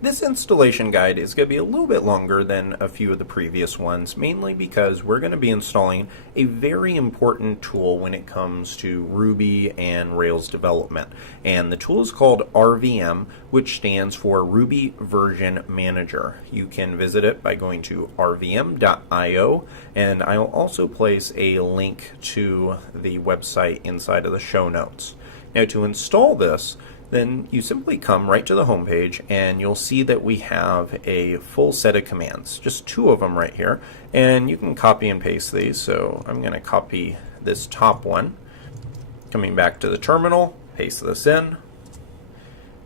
This installation guide is going to be a little bit longer than a few of the previous ones, mainly because we're going to be installing a very important tool when it comes to Ruby and Rails development. And the tool is called RVM, which stands for Ruby Version Manager. You can visit it by going to rvm.io, and I'll also place a link to the website inside of the show notes. Now, to install this, then you simply come right to the home page and you'll see that we have a full set of commands, just two of them right here, and you can copy and paste these. So I'm going to copy this top one, coming back to the terminal, paste this in.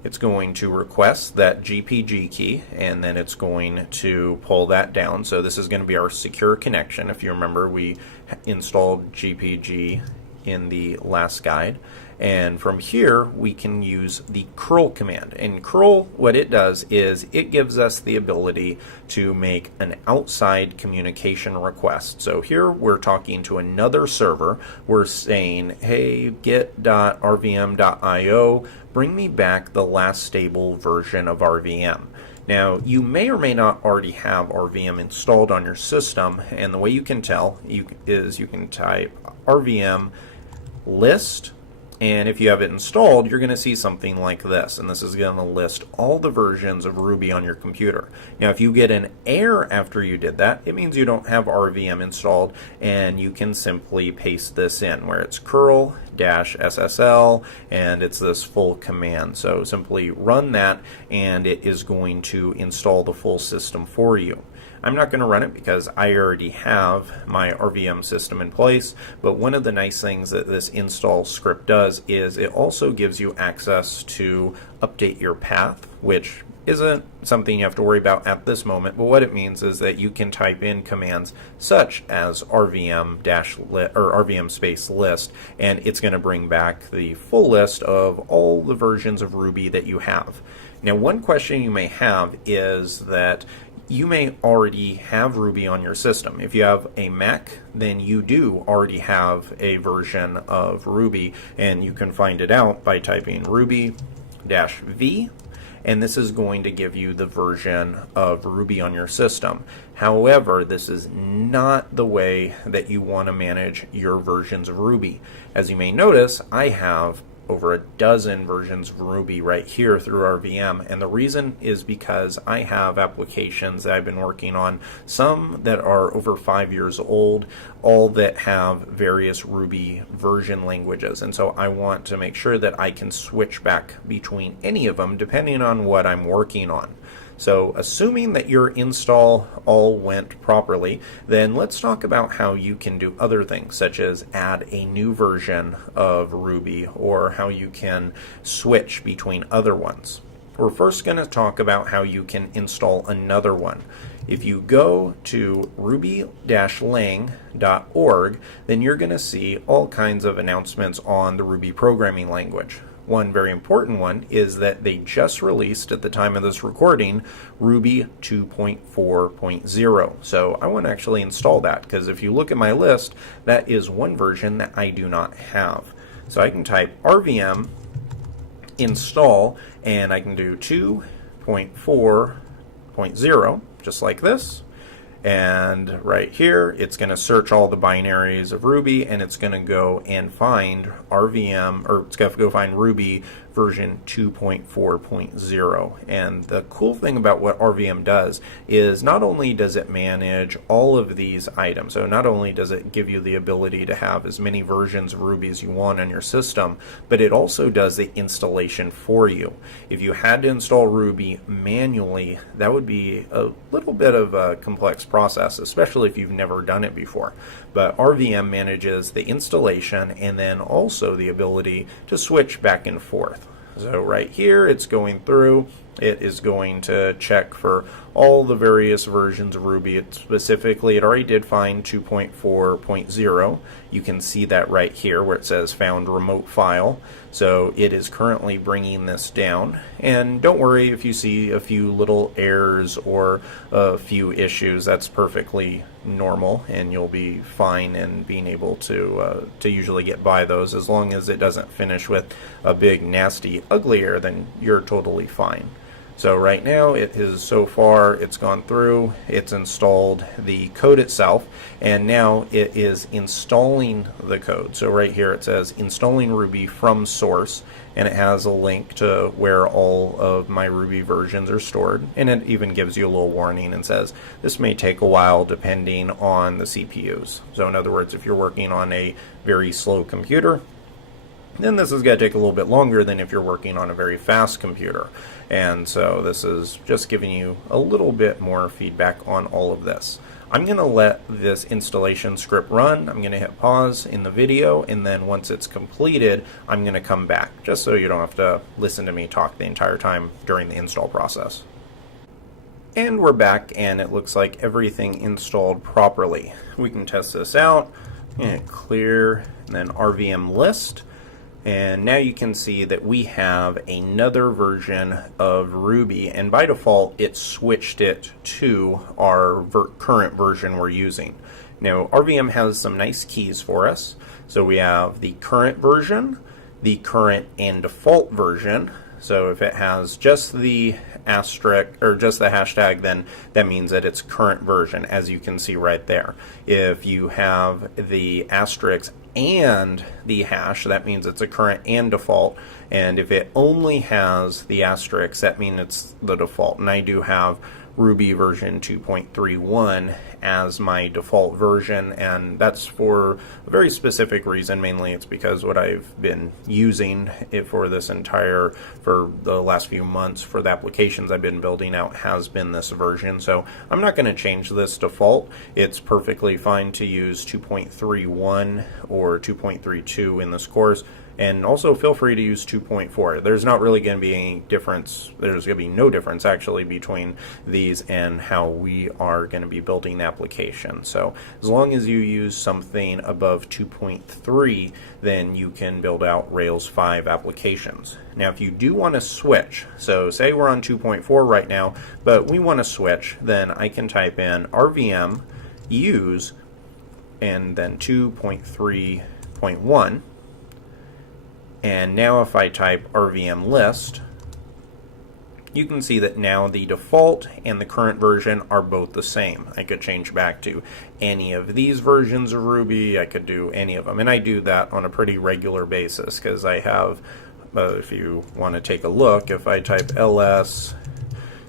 It's going to request that GPG key, and then it's going to pull that down. So this is going to be our secure connection. If you remember, we installed GPG in the last guide. And from here, we can use the curl command. And curl, what it does is it gives us the ability to make an outside communication request. So here we're talking to another server. We're saying, hey, get.rvm.io, bring me back the last stable version of RVM. Now, you may or may not already have RVM installed on your system, and the way you can tell is you can type RVM list, and if you have it installed, you're going to see something like this, and this is going to list all the versions of Ruby on your computer. Now, if you get an error after you did that, it means you don't have RVM installed, and you can simply paste this in where it's curl-ssl, and it's this full command. So simply run that, and it is going to install the full system for you. I'm not going to run it because I already have my RVM system in place, but one of the nice things that this install script does is it also gives you access to update your path, which isn't something you have to worry about at this moment, but what it means is that you can type in commands such as RVM space list, and it's going to bring back the full list of all the versions of Ruby that you have. Now, one question you may have is that you may already have Ruby on your system. If you have a Mac, then you do already have a version of Ruby, and you can find it out by typing ruby-v, and this is going to give you the version of Ruby on your system. However, this is not the way that you want to manage your versions of Ruby. As you may notice, I have over a dozen versions of Ruby right here through RVM, and the reason is because I have applications that I've been working on, some that are over 5 years old, all that have various Ruby version languages, and so I want to make sure that I can switch back between any of them depending on what I'm working on. So assuming that your install all went properly, then let's talk about how you can do other things, such as add a new version of Ruby or how you can switch between other ones. We're first going to talk about how you can install another one. If you go to ruby-lang.org, then you're going to see all kinds of announcements on the Ruby programming language. One very important one is that they just released, at the time of this recording, Ruby 2.4.0. So I want to actually install that, because if you look at my list, that is one version that I do not have. So I can type RVM install, and I can do 2.4.0, just like this. And right here, it's going to search all the binaries of Ruby, and it's going to go and find RVM, or it's going to go find Ruby version 2.4.0. And the cool thing about what RVM does is not only does it manage all of these items, so not only does it give you the ability to have as many versions of Ruby as you want on your system, but it also does the installation for you. If you had to install Ruby manually, that would be a little bit of a complex process, especially if you've never done it before. But RVM manages the installation and then also the ability to switch back and forth. So right here, it's going through. It is going to check for all the various versions of Ruby. It already did find 2.4.0. You can see that right here where it says found remote file. So it is currently bringing this down. And don't worry if you see a few little errors or a few issues. That's perfectly normal, and you'll be fine in being able to usually get by those. As long as it doesn't finish with a big, nasty, ugly error, then you're totally fine. So right now it is, so far it's gone through, it's installed the code itself, and now it is installing the code. So right here it says installing Ruby from source, and it has a link to where all of my Ruby versions are stored, and it even gives you a little warning and says this may take a while depending on the CPUs. So in other words, if you're working on a very slow computer, then this is going to take a little bit longer than if you're working on a very fast computer. And so this is just giving you a little bit more feedback on all of this. I'm going to let this installation script run. I'm going to hit pause in the video, and then once it's completed, I'm going to come back, just so you don't have to listen to me talk the entire time during the install process. And we're back, and it looks like everything installed properly. We can test this out, and clear, and then RVM list. And now you can see that we have another version of Ruby, and by default it switched it to our current version we're using. Now RVM has some nice keys for us. So we have the current version, the current and default version. So if it has just the asterisk or just the hashtag, then that means that it's current version, as you can see right there. If you have the asterisk and the hash, that means it's a current and default. And if it only has the asterisk, that means it's the default. And I do have Ruby version 2.31 as my default version, and that's for a very specific reason. Mainly it's because what I've been using it for the last few months for the applications I've been building out has been this version. So I'm not going to change this default. It's perfectly fine to use 2.31 or 2.32 in this course. And also feel free to use 2.4. There's not really going to be any difference. There's going to be no difference actually between these and how we are going to be building the application. So as long as you use something above 2.3, then you can build out Rails 5 applications. Now if you do want to switch, so say we're on 2.4 right now, but we want to switch, then I can type in RVM use and then 2.3.1. And now if I type RVM list, you can see that now the default and the current version are both the same. I could change back to any of these versions of Ruby. I could do any of them. And I do that on a pretty regular basis because I have, if you want to take a look, if I type ls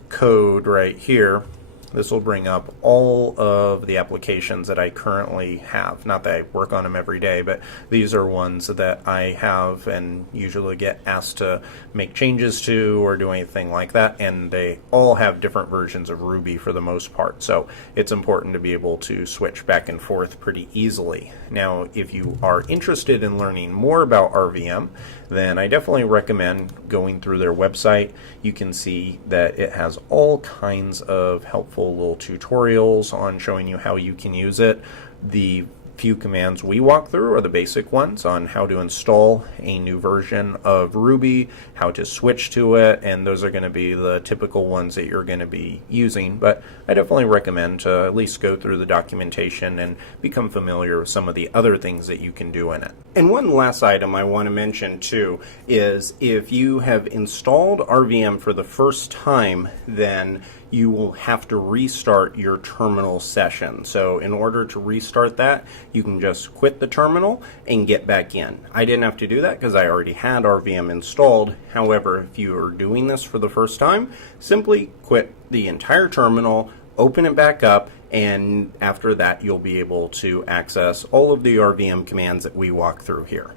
code right here, this will bring up all of the applications that I currently have. Not that I work on them every day, but these are ones that I have and usually get asked to make changes to or do anything like that, and they all have different versions of Ruby for the most part. So it's important to be able to switch back and forth pretty easily. Now, if you are interested in learning more about RVM, then I definitely recommend going through their website. You can see that it has all kinds of helpful little tutorials on showing you how you can use it. The few commands we walk through are the basic ones on how to install a new version of Ruby, how to switch to it, and those are going to be the typical ones that you're going to be using. But I definitely recommend to at least go through the documentation and become familiar with some of the other things that you can do in it. And one last item I want to mention too is if you have installed RVM for the first time, then you will have to restart your terminal session. So in order to restart that, you can just quit the terminal and get back in. I didn't have to do that because I already had RVM installed. However, if you are doing this for the first time, simply quit the entire terminal, open it back up, and after that you'll be able to access all of the RVM commands that we walk through here.